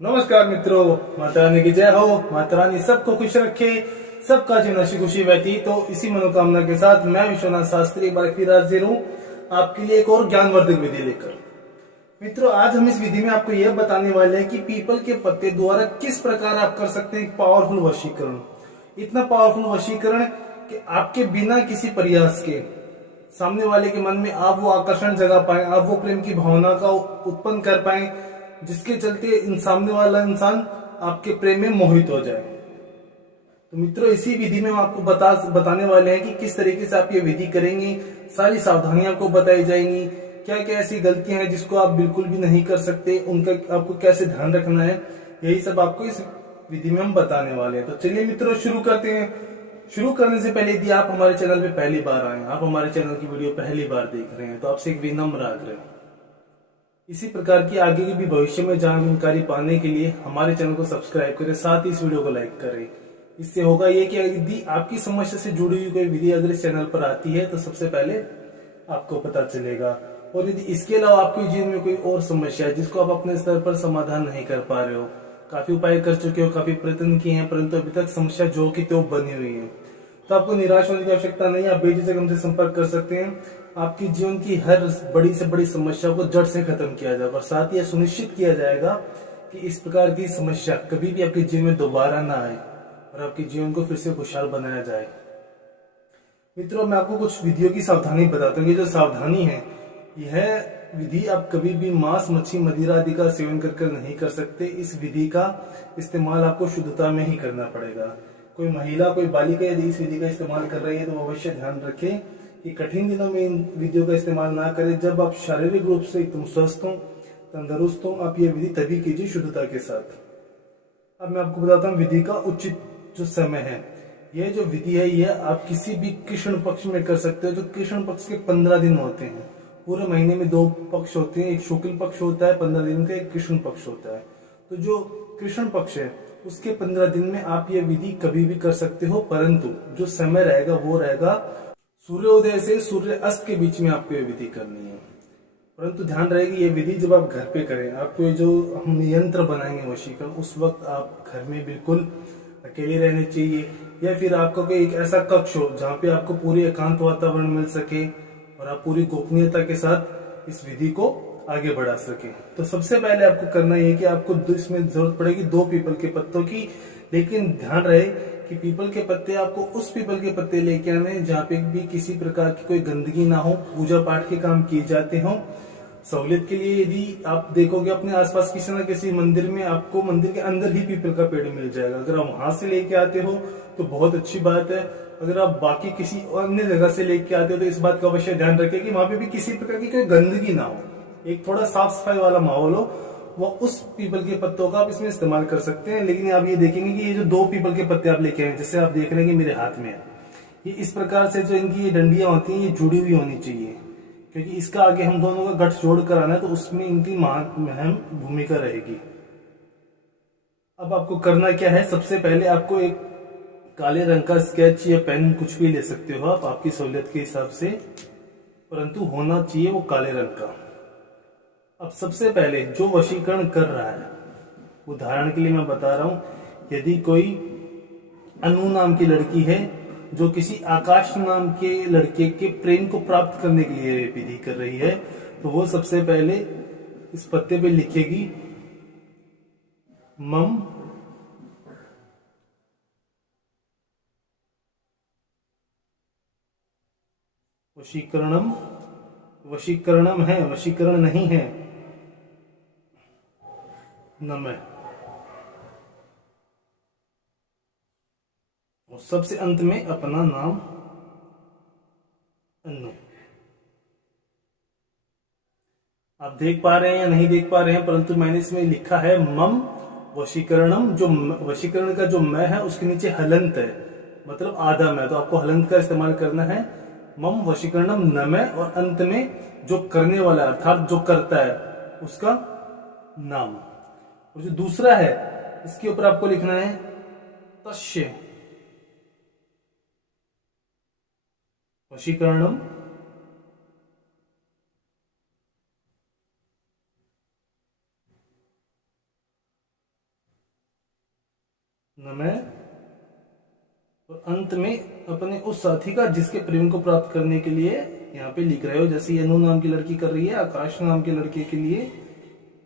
नमस्कार मित्रों, माता रानी की जय हो। माता रानी सबको खुश रखे, सबका जीवन हंसी खुशी व्यतीत हो, इसी मनोकामना के साथ मैं विश्वनाथ शास्त्री एक बार फिर हाजिर हूँ आपके लिए एक और ज्ञानवर्धक विधि लेकर। मित्रों, आज हम इस विधि में आपको यह बताने वाले हैं कि पीपल के पत्ते द्वारा किस प्रकार आप कर सकते हैं पावरफुल वशीकरण। इतना पावरफुल वशीकरण कि आपके बिना किसी प्रयास के सामने वाले के मन में आप वो आकर्षण जगा पाए, आप वो प्रेम की भावना का उत्पन्न कर पाए, जिसके चलते इन सामने वाला इंसान आपके प्रेम में मोहित हो जाए। तो मित्रों, इसी विधि में हम आपको बताने वाले हैं कि किस तरीके से आप ये विधि करेंगे। सारी सावधानियां आपको बताई जाएंगी, क्या क्या ऐसी गलतियां हैं जिसको आप बिल्कुल भी नहीं कर सकते, उनका आपको कैसे ध्यान रखना है, यही सब आपको इस विधि में हम बताने वाले हैं। तो चलिए मित्रों, शुरू करते हैं। शुरू करने से पहले यदि आप हमारे चैनल पे पहली बार आए, आप हमारे चैनल की वीडियो पहली बार देख रहे हैं, तो आपसे एक विनम्र आग्रह, इसी प्रकार की आगे की भी भविष्य में जानकारी पाने के लिए हमारे चैनल को सब्सक्राइब करें, साथ ही इस वीडियो को लाइक करें। इससे होगा ये कि यदि आपकी समस्या से जुड़ी हुई कोई विधि अगर इस चैनल पर आती है तो सबसे पहले आपको पता चलेगा। और यदि इसके अलावा आपके जीवन में कोई और समस्या है जिसको आप अपने स्तर पर समाधान नहीं कर पा रहे हो, काफी उपाय कर चुके हो, काफी प्रयत्न किए हैं, परंतु अभी तक समस्या जो की तो बनी हुई है, तो आपको निराश होने की आवश्यकता नहीं है। आप बेझिझक हमसे संपर्क कर सकते हैं। आपकी जीवन की हर बड़ी से बड़ी समस्या को जड़ से खत्म किया जाएगा और साथ ही यह सुनिश्चित किया जाएगा कि इस प्रकार की समस्या कभी भी आपके जीवन में दोबारा ना आए और आपके जीवन को फिर से खुशहाल बनाया जाए। मित्रों, मैं आपको कुछ विधियों की सावधानी बताता हूँ। ये जो सावधानी है, यह विधि आप कभी भी मांस, मच्छी, मदिरा आदि का सेवन कर नहीं कर सकते। इस विधि का इस्तेमाल आपको शुद्धता में ही करना पड़ेगा। कोई महिला, कोई बालिका यदि इस विधि का इस्तेमाल कर रही है तो अवश्य ध्यान रखें कि कठिन दिनों में इन विधियों का इस्तेमाल ना करें। जब आप शारीरिक रूप से एकदम स्वस्थ हो, तंदुरुस्त हो, आप ये विधि तभी कीजिए शुद्धता के साथ। अब मैं आपको बताता हूँ विधि का उचित जो समय है। यह जो विधि है, यह आप किसी भी कृष्ण पक्ष में कर सकते हो। जो कृष्ण पक्ष के 15 दिन होते हैं, पूरे महीने में 2 पक्ष होते हैं, एक शुक्ल पक्ष होता है 15 दिन का, एक कृष्ण पक्ष होता है। तो जो कृष्ण पक्ष है उसके 15 दिन में आप ये विधि कभी भी कर सकते हो, परंतु जो समय रहेगा वो रहेगा सूर्योदय से सूर्य अस्त के बीच में आपको ये विधि करनी है। परंतु ध्यान रहेगी ये विधि जब आप घर पे करें, आपको ये जो हम यंत्र बनाएंगे वशीकरण, उस वक्त आप घर में बिल्कुल अकेले रहने चाहिए, या फिर आपका कोई एक ऐसा कक्ष हो जहाँ पे आपको पूरी एकांत वातावरण मिल सके और आप पूरी गोपनीयता के साथ इस विधि को आगे बढ़ा सके। तो सबसे पहले आपको करना यह कि आपको इसमें जरूरत पड़ेगी 2 पीपल के पत्तों की, लेकिन ध्यान रहे कि पीपल के पत्ते आपको उस पीपल के पत्ते लेके आने जहाँ पे भी किसी प्रकार की कोई गंदगी ना हो, पूजा पाठ के काम किए जाते हो। सहूलियत के लिए यदि आप देखोगे अपने आसपास किसी न किसी मंदिर में, आपको मंदिर के अंदर ही पीपल का पेड़ मिल जाएगा। अगर आप वहां से लेके आते हो तो बहुत अच्छी बात है। अगर आप बाकी किसी अन्य जगह से लेके आते हो तो इस बात का अवश्य ध्यान रखें कि वहां पे भी किसी प्रकार की कोई गंदगी ना हो, एक थोड़ा साफ सफाई वाला माहौल हो। वो उस पीपल के पत्तों का आप इसमें इस्तेमाल कर सकते हैं। लेकिन आप ये देखेंगे कि ये जो 2 पीपल के पत्ते आप लेके आए, जैसे आप देख रहे हैं कि मेरे हाथ में है, ये इस प्रकार से जो इनकी ये डंडियां होती हैं ये जुड़ी हुई होनी चाहिए, क्योंकि इसका आगे हम दोनों का गठजोड़ कराना है, तो उसमें इनकी अहम भूमिका रहेगी। अब आपको करना क्या है, सबसे पहले आपको एक काले रंग का स्केच या पेन कुछ भी ले सकते हो आप आपकी सहूलियत के हिसाब से, परंतु होना चाहिए वो काले रंग का। अब सबसे पहले जो वशीकरण कर रहा है, उदाहरण के लिए मैं बता रहा हूं, यदि कोई अनु नाम की लड़की है जो किसी आकाश नाम के लड़के के प्रेम को प्राप्त करने के लिए विधि कर रही है, तो वो सबसे पहले इस पत्ते पे लिखेगी मम वशीकरणम। वशीकरणम है, वशीकरण नहीं है, नमः। और सबसे अंत में अपना नाम अनु। आप देख पा रहे हैं या नहीं देख पा रहे हैं, परंतु मैंने इसमें लिखा है मम वशीकरणम। जो वशीकरण का जो मैं है उसके नीचे हलंत है, मतलब आधा मैं, तो आपको हलंत का इस्तेमाल करना है। मम वशीकरणम नमः, और अंत में जो करने वाला है अर्थात जो करता है उसका नाम। और जो दूसरा है इसके ऊपर आपको लिखना है तस्य वशीकरणम नमः, और अंत में अपने उस साथी का जिसके प्रेम को प्राप्त करने के लिए यहाँ पे लिख रहे हो। जैसे अनु नाम की लड़की कर रही है आकाश नाम के लड़के के लिए,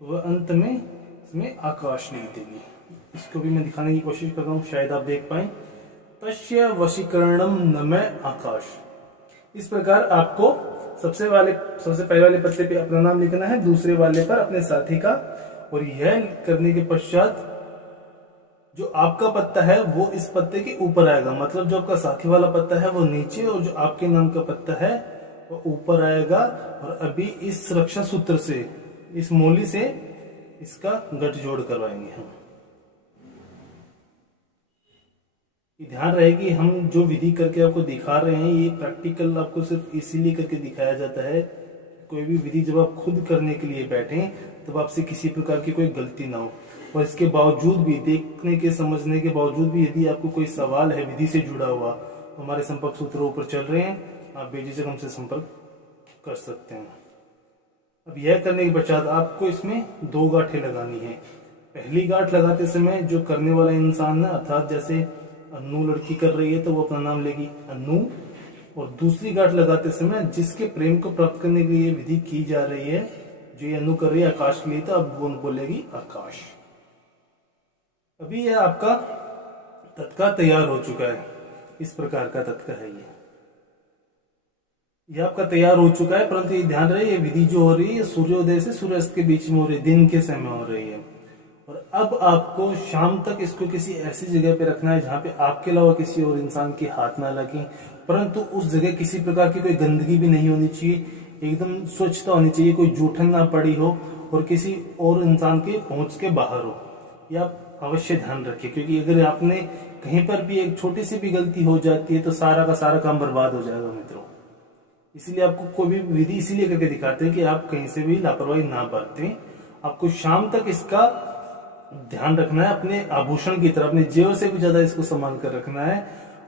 तो वह अंत में इसमें आकाश लिख देगी। इसको भी मैं दिखाने की कोशिश कर रहा हूँ, शायद आप देख पाए। तस्य वशीकरणम नमः आकाश। इस प्रकार आपको सबसे पहले वाले पत्ते पे अपना नाम लिखना है, दूसरे वाले पर अपने साथी का, और यह करने के पश्चात जो आपका पत्ता है वो इस पत्ते के ऊपर आएगा। मतलब जो आपका साथी वाला पत्ता है वो नीचे, और जो आपके नाम का पत्ता है वो ऊपर आएगा। और अभी इस रक्षा सूत्र से, इस मोली से इसका गठजोड़ करवाएंगे हम। ध्यान रहे कि हम जो विधि करके आपको दिखा रहे हैं ये प्रैक्टिकल आपको सिर्फ इसीलिए करके दिखाया जाता है, कोई भी विधि जब आप खुद करने के लिए बैठें तब आपसे किसी प्रकार की कोई गलती ना हो। और इसके बावजूद भी, देखने के समझने के बावजूद भी, यदि आपको कोई सवाल है विधि से जुड़ा हुआ तो हमारे संपर्क सूत्र ऊपर चल रहे हैं, आप बेझिझक हमसे संपर्क कर सकते हैं। अब यह करने के पश्चात आपको इसमें 2 गांठें लगानी है। पहली गांठ लगाते समय जो करने वाला इंसान है, अर्थात जैसे अनु लड़की कर रही है तो वो अपना नाम लेगी अनु, और दूसरी गांठ लगाते समय जिसके प्रेम को प्राप्त करने के लिए विधि की जा रही है, जो ये अनु कर रही है आकाश के लिए, तो अब वो बोलेगी आकाश। अभी यह आपका तत्का तैयार हो चुका है। इस प्रकार का तत्का है ये आपका तैयार हो चुका है। परंतु ये ध्यान रहे ये विधि जो हो रही है सूर्योदय से सूर्यास्त के बीच में हो रही है, दिन के समय हो रही है। और अब आपको शाम तक इसको किसी ऐसी जगह पे रखना है जहाँ पे आपके अलावा किसी और इंसान के हाथ ना लगे, परंतु उस जगह किसी प्रकार की कोई गंदगी भी नहीं होनी चाहिए, एकदम स्वच्छता होनी चाहिए, कोई जूठन ना पड़ी हो और किसी और इंसान के पहुंच के बाहर हो। यह आप अवश्य ध्यान रखिए, क्योंकि अगर आपने कहीं पर भी एक छोटी सी भी गलती हो जाती है तो सारा का सारा काम बर्बाद हो जाएगा मित्रों। इसलिए आपको कोई भी विधि इसीलिए करके दिखाते हैं कि आप कहीं से भी लापरवाही ना बरतें। आपको शाम तक इसका ध्यान रखना है, अपने आभूषण की तरह, अपने जेवर से भी ज्यादा इसको संभाल कर रखना है।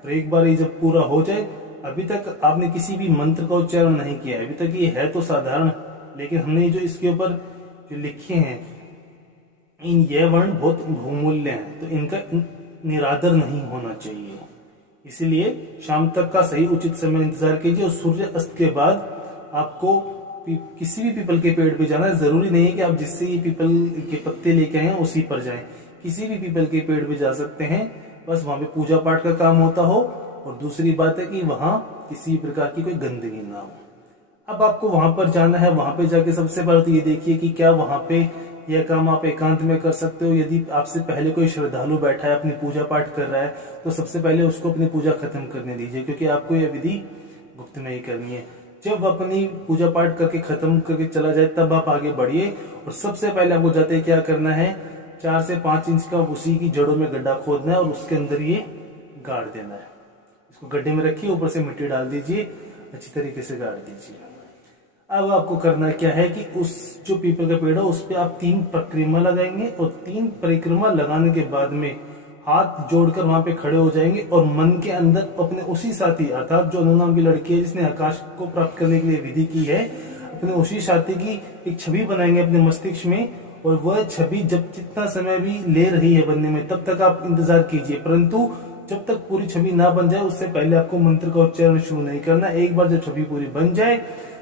और एक बार ये जब पूरा हो जाए, अभी तक आपने किसी भी मंत्र का उच्चारण नहीं किया है, अभी तक ये है तो साधारण, लेकिन हमने जो इसके ऊपर जो लिखे हैं इन ये वर्ण बहुत बहुमूल्य हैं, तो इनका निरादर नहीं होना चाहिए। इसलिए शाम तक का सही उचित समय इंतजार कीजिए। और सूर्य अस्त के बाद आपको किसी भी पीपल के पेड़ पे जाना है। जरूरी नहीं है कि आप जिससे ये पीपल के पत्ते लेके आए हैं उसी पर जाएं, किसी भी पीपल के पेड़ पे जा सकते हैं, बस वहां पे पूजा पाठ का काम होता हो। और दूसरी बात है कि वहां किसी प्रकार की कोई गंदगी ना हो। अब आपको वहां पर जाना है, वहां पे जाके सबसे पहले तो ये देखिए कि क्या वहां पे यह काम आप एकांत में कर सकते हो। यदि आपसे पहले कोई श्रद्धालु बैठा है अपनी पूजा पाठ कर रहा है तो सबसे पहले उसको अपनी पूजा खत्म करने दीजिए, क्योंकि आपको यह विधि गुप्त में ही करनी है। जब अपनी पूजा पाठ करके खत्म करके चला जाए तब आप आगे बढ़िए। और सबसे पहले आपको जाते क्या करना है, 4 से 5 इंच का उसी की जड़ों में गड्ढा खोदना है और उसके अंदर ये गाड़ देना है। इसको गड्ढे में रखिए, ऊपर से मिट्टी डाल दीजिए, अच्छी तरीके से गाड़ दीजिए। अब आपको करना क्या है कि उस जो पीपल का पेड़ है उस पे आप 3 परिक्रमा लगाएंगे, और 3 परिक्रमा लगाने के बाद में हाथ जोड़कर वहां पे खड़े हो जाएंगे और मन के अंदर अपने उसी साथी, अर्थात जो अनु नाम की लड़की है जिसने आकाश को प्राप्त करने के लिए विधि की है, अपने उसी साथी की एक छवि बनाएंगे अपने मस्तिष्क में। और वह छवि जब जितना समय भी ले रही है बनने में तब तक आप इंतजार कीजिए, परंतु जब तक पूरी छवि ना बन जाए उससे पहले आपको मंत्र का उच्चारण शुरू नहीं करना। एक बार जब छवि पूरी बन जाए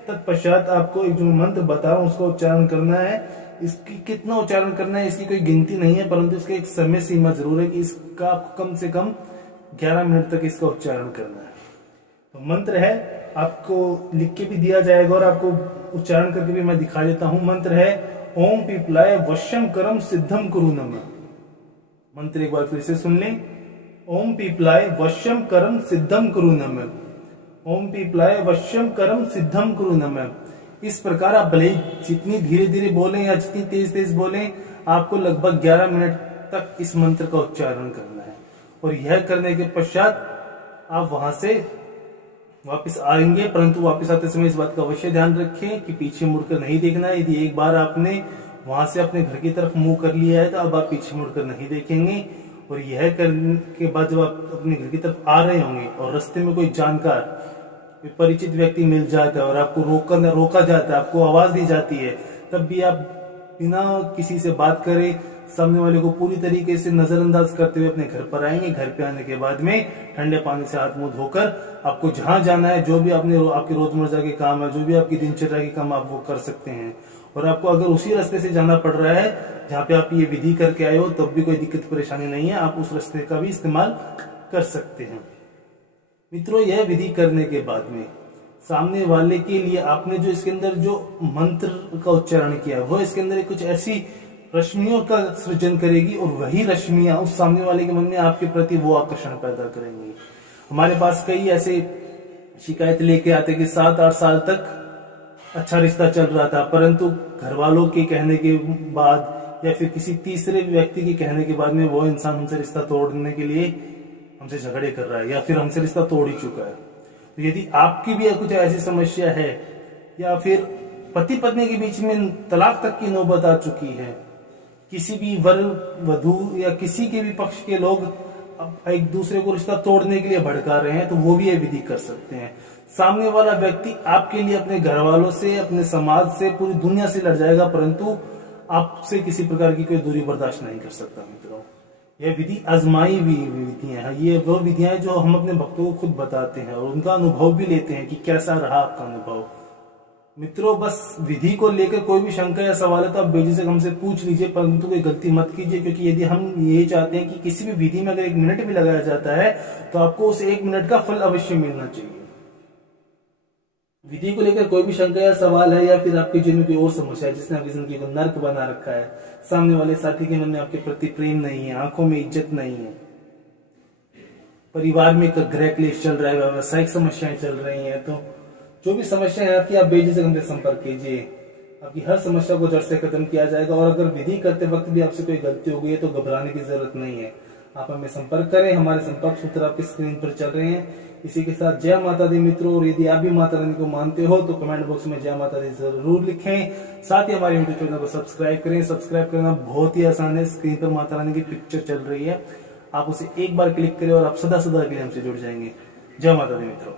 तत्पश्चात आपको एक जो मंत्र बता रहा हूं उसका उच्चारण करना है। इसकी कितना उच्चारण करना है इसकी कोई गिनती नहीं है, परंतु इसका एक समय सीमा जरूर है कि इसका आपको कम से कम 11 मिनट तक इसका उच्चारण करना है। तो मंत्र है, आपको लिख के भी दिया जाएगा और आपको उच्चारण करके भी मैं दिखा देता हूं। मंत्र है ओम पीपलाय वश्यम करम सिद्धम कुरु नमः। मंत्र एक बार फिर से सुन लें, ओम पीपलाय वश्यम करम सिद्धम कुरु नमः। ओम पीपलाय वश्यम करम सिद्धम कुरु नमः। इस प्रकार आप भले जितनी धीरे धीरे बोलें या जितनी तेज तेज बोलें, आपको लगभग 11 मिनट तक इस मंत्र का उच्चारण करना है। और यह करने के पश्चात आप वहां से वापस आएंगे, परंतु वापस आते समय इस बात का अवश्य ध्यान रखें कि पीछे मुड़कर नहीं देखना है। यदि एक बार आपने वहां से अपने घर की तरफ मुंह कर लिया है तो अब आप पीछे मुड़कर नहीं देखेंगे। और यह करने के बाद जब आप अपने घर की तरफ आ रहे होंगे और रास्ते में कोई जानकार, कोई परिचित व्यक्ति मिल जाता है और आपको रोका जाता है, आपको आवाज दी जाती है, तब भी आप बिना किसी से बात करे सामने वाले को पूरी तरीके से नजरअंदाज करते हुए अपने घर पर आएंगे। घर पे आने के बाद में ठंडे पानी से हाथ मुंह धोकर आपको जहां जाना है, जो भी आपके रोजमर्रा के काम है, जो भी आपकी दिनचर्या के काम आप वो कर सकते हैं। और आपको अगर उसी रास्ते से जाना पड़ रहा है जहाँ पे आप ये विधि करके आए हो, तब भी कोई दिक्कत परेशानी नहीं है, आप उस रास्ते का भी इस्तेमाल कर सकते हैं। मित्रों, यह विधि करने के बाद में सामने वाले के लिए आपने जो इसके अंदर जो मंत्र का उच्चारण किया, वो इसके अंदर कुछ ऐसी रश्मियों का सृजन करेगी और वही रश्मियां उस सामने वाले के मन में आपके प्रति वो आकर्षण पैदा करेंगी। हमारे पास कई ऐसे शिकायत लेके आते कि 7-8 साल तक अच्छा रिश्ता चल रहा था, परंतु घर वालों के कहने के बाद या फिर किसी तीसरे व्यक्ति के कहने के बाद में वो इंसान हमसे रिश्ता तोड़ने के लिए हमसे झगड़े कर रहा है या फिर हमसे रिश्ता तोड़ ही चुका है। तो यदि आपकी भी कुछ ऐसी समस्या है या फिर पति पत्नी के बीच में तलाक तक की नौबत आ चुकी है, किसी भी वर वधू या किसी के भी पक्ष के लोग अब एक दूसरे को रिश्ता तोड़ने के लिए भड़का रहे हैं, तो वो भी ये विधि कर सकते हैं। सामने वाला व्यक्ति आपके लिए अपने घर वालों से, अपने समाज से, पूरी दुनिया से लड़ जाएगा, परंतु आपसे किसी प्रकार की कोई दूरी बर्दाश्त नहीं कर सकता। मित्रों, यह विधि आजमाई हुई विधियां हैं। ये वो विधियां हैं जो हम अपने भक्तों को खुद बताते हैं और उनका अनुभव भी लेते हैं कि कैसा रहा आपका अनुभव। मित्रों, बस विधि को लेकर कोई भी शंका या सवाल है तो आप बेझिझक हमसे पूछ लीजिए, परंतु कोई गलती मत कीजिए, क्योंकि यदि हम ये चाहते हैं कि किसी भी विधि में अगर 1 मिनट भी लगाया जाता है तो आपको उस 1 मिनट का फल अवश्य मिलना चाहिए। विधि को लेकर कोई भी शंका या सवाल है या फिर आपके जीवन में कोई और समस्या है जिसने आपकी जिंदगी को नर्क बना रखा है, सामने वाले साथी के मन में आपके प्रति प्रेम नहीं है, आंखों में इज्जत नहीं है, परिवार में गृह क्लेश चल रहा है, व्यावसायिक समस्याएं चल रही हैं, तो जो भी समस्या है आपकी, आप बेझिझक हमसे संपर्क कीजिए। आपकी हर समस्या को जड़ से खत्म किया जाएगा। और अगर विधि करते वक्त भी आपसे कोई गलती हो गई है तो घबराने की जरूरत नहीं है, आप हमें संपर्क करें। हमारे संपर्क सूत्र आपकी स्क्रीन पर चल रहे हैं। इसी के साथ जय माता दी मित्रों, और यदि आप भी माता रानी को मानते हो तो कमेंट बॉक्स में जय माता दी जरूर लिखें। साथ ही हमारे यूट्यूब चैनल को सब्सक्राइब करें। सब्सक्राइब करना बहुत ही आसान है, स्क्रीन पर माता रानी की पिक्चर चल रही है, आप उसे एक बार क्लिक करें और आप सदा सदा के लिए हमसे जुड़ जाएंगे। जय माता दी मित्रों।